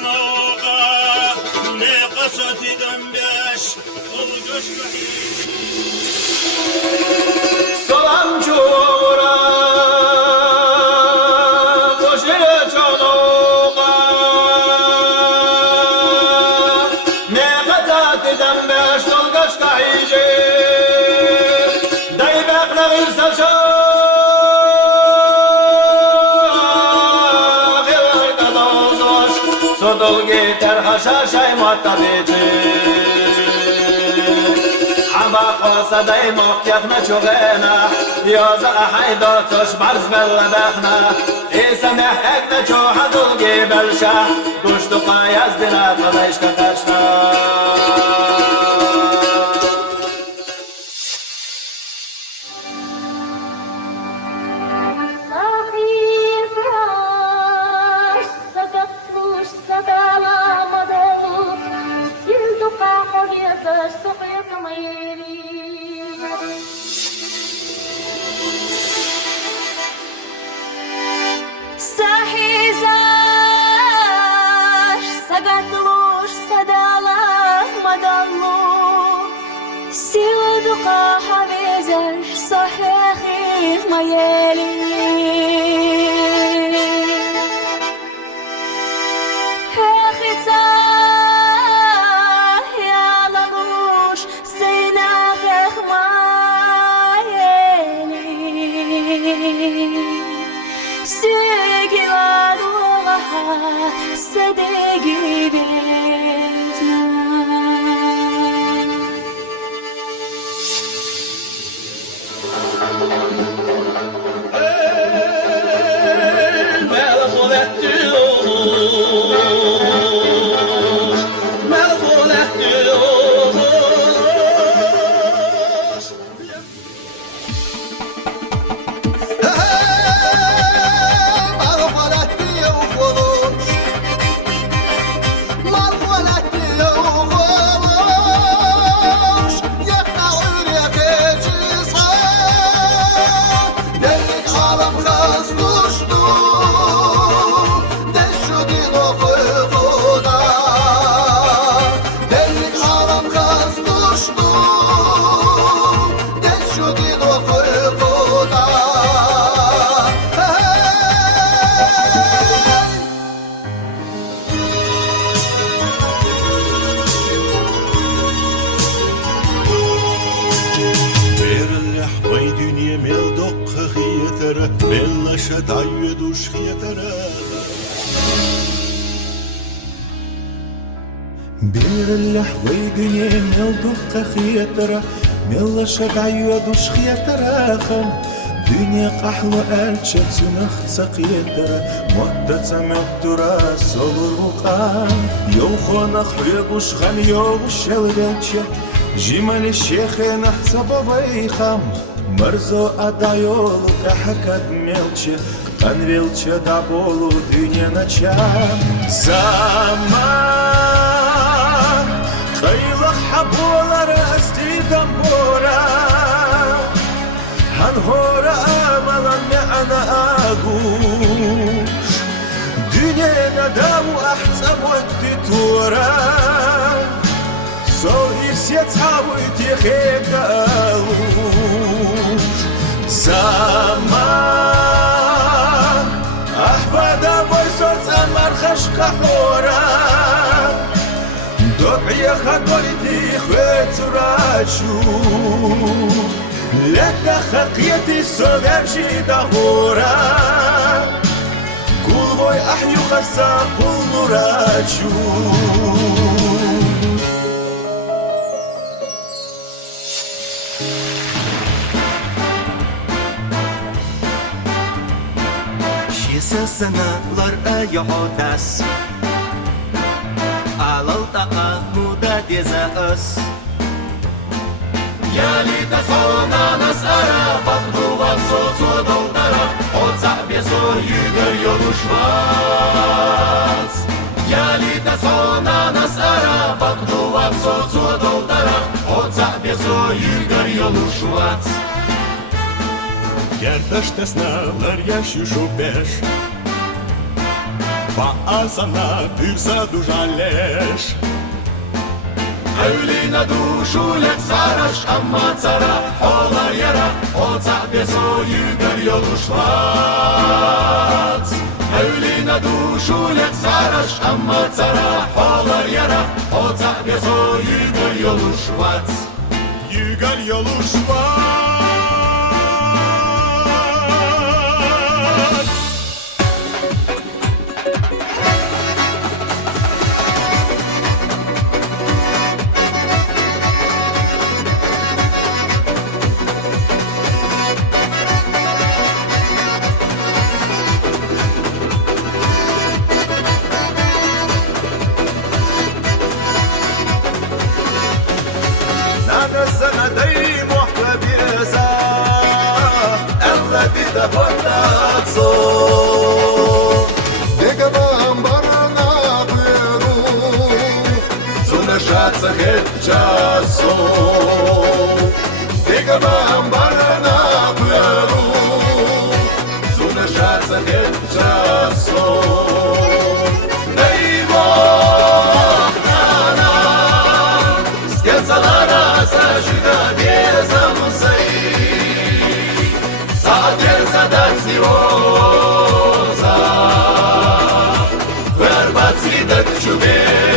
çanoğa ne kasat dönbeş ol göçme Salamcı uğra koşere çanoğa ne kasat dönbeş ol göçme daybaklar saçar Sodol gitar haşhaşay muhattabeti Haba qosa daymoq kafna cho'g'ana Yoza haydo tosh barz bella baxna Esa mehakna cho'hadul gebelsha Gushtu qayaz dina qadayshka tashna Сахизаш, сагатluş, sadalar madallu Silduqa havizer, sahihi mayeli Hechitza, yalaluş, seynach mayeli Sedegi bezna Bella shatayu dush khiyatara بير اللحوي دنيا ملدوق خيترة ملا شدعي دوش خيترة خم دنيا قحوة ألشت سنخ سقيترة مدة سمترة صلور وقام يوخو نخوي بوش خم يوخ شلبلشة جمال الشيخ نحسب ويخم مرزو أدايولو كحكت ملشة قنвелче да болу дюня ночам Zaman Kayılıq haboları asti dambora Hanhora amalan me ana aguş Dünyana davu ahtsam vakti tura Sol irsiyat havuy tixeka aluş Zaman Ahvada boy sorsan marxaş kahora Dob'ya khadoliti khwet surachu Leka khaqiyati sogarshi dahora Kul voy ahyu khasa kul nurachu Sanalar ayahodas Alal taqa muda dezas Yalita sona nas ara Bakduvan sozo doldara Otsa beso yüger yoluşmaz Yalita sona nas ara Bakduvan sozo doldara Otsa beso yüger yoluşmaz Gerdaş tasnalar yaşu şubeş Баасана тырса дужалеш Evlina duşulek saraş ama tsara Olar yara olsa beso yüger yoluşvat Evlina duşulek saraş ama tsara Olar yara olsa beso yüger yoluşvat Yüger yoluşvat السنة دي محتبسة التي تفتت صوت Дегабам барана пыру Сунашаться хет часу Дегабам барана пыру Сунашаться хет часу Дай Бог нана Стенцалара сажига безамсай Садер задать его Verbați de ciubire